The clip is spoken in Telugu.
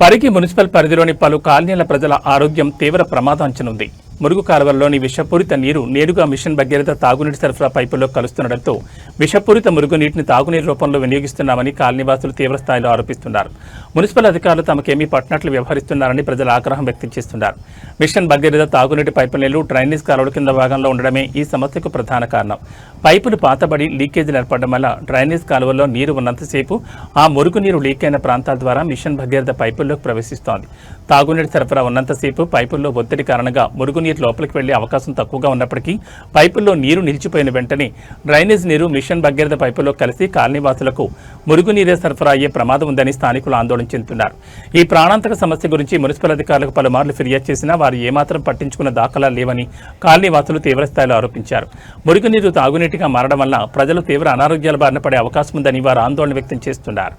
పరిగి మున్సిపల్ పరిధిలోని పలు కాలనీల ప్రజల ఆరోగ్యం తీవ్ర ప్రమాదాంచనుంది. మురుగు కాలువల్లోని విషపూరిత నీరు నేరుగా మిషన్ భగీరథ తాగునీటి సరఫరా పైపుల్లో కలుస్తుండటంతో విషపూరిత మురుగునీటిని తాగునీటి రూపంలో వినియోగిస్తున్నామని కాలనీవాసులు తీవ్రస్థాయిలో ఆరోపిస్తున్నారు. మున్సిపల్ అధికారులు తమకేమీ పట్టినట్లు వ్యవహరిస్తున్నారని ప్రజలు ఆగ్రహం వ్యక్తం చేస్తున్నారు. మిషన్ భగీరథ తాగునీటి పైపు నీళ్లు డ్రైనేజ్ కాలువల కింద భాగంలో ఉండడమే ఈ సమస్యకు ప్రధాన కారణం. పైపులు పాతబడి లీకేజీలు ఏర్పడడం వల్ల డ్రైనేజ్ కాలువల్లో నీరు ఉన్నంతసేపు ఆ మురుగునీరు లీక్ అయిన ప్రాంతాల ద్వారా మిషన్ భగీరథ పైపుల్లోకి ప్రవేశిస్తోంది. తాగునీటి సరఫరా ఉన్నంతసేపు పైపుల్లో ఒత్తిడి కారణంగా మురుగునీరు లోపలికి వెళ్లే అవకాశం తక్కువగా ఉన్నప్పటికీ పైపుల్లో నీరు నిలిచిపోయిన వెంటనే డ్రైనేజ్ నీరు మిషన్ భగీరథ పైపుల్లో కలిసి కాలనీవాసులకు మురుగునీరే సరఫరా అయ్యే ప్రమాదం ఉందని స్థానికులు ఆందోళన చెందుతున్నారు. ఈ ప్రాణాంతక సమస్య గురించి మున్సిపల్ అధికారులకు పలుమార్లు ఫిర్యాదు చేసినా వారు ఏమాత్రం పట్టించుకున్న దాఖలాలు లేవని కాలనీవాసులు తీవ్రస్థాయిలో ఆరోపించారు. మురుగునీరు తాగునీటిగా మారడం వల్ల ప్రజలు తీవ్ర అనారోగ్యాల బారిన పడే అవకాశం ఉందని వారు ఆందోళన వ్యక్తం చేస్తున్నారు.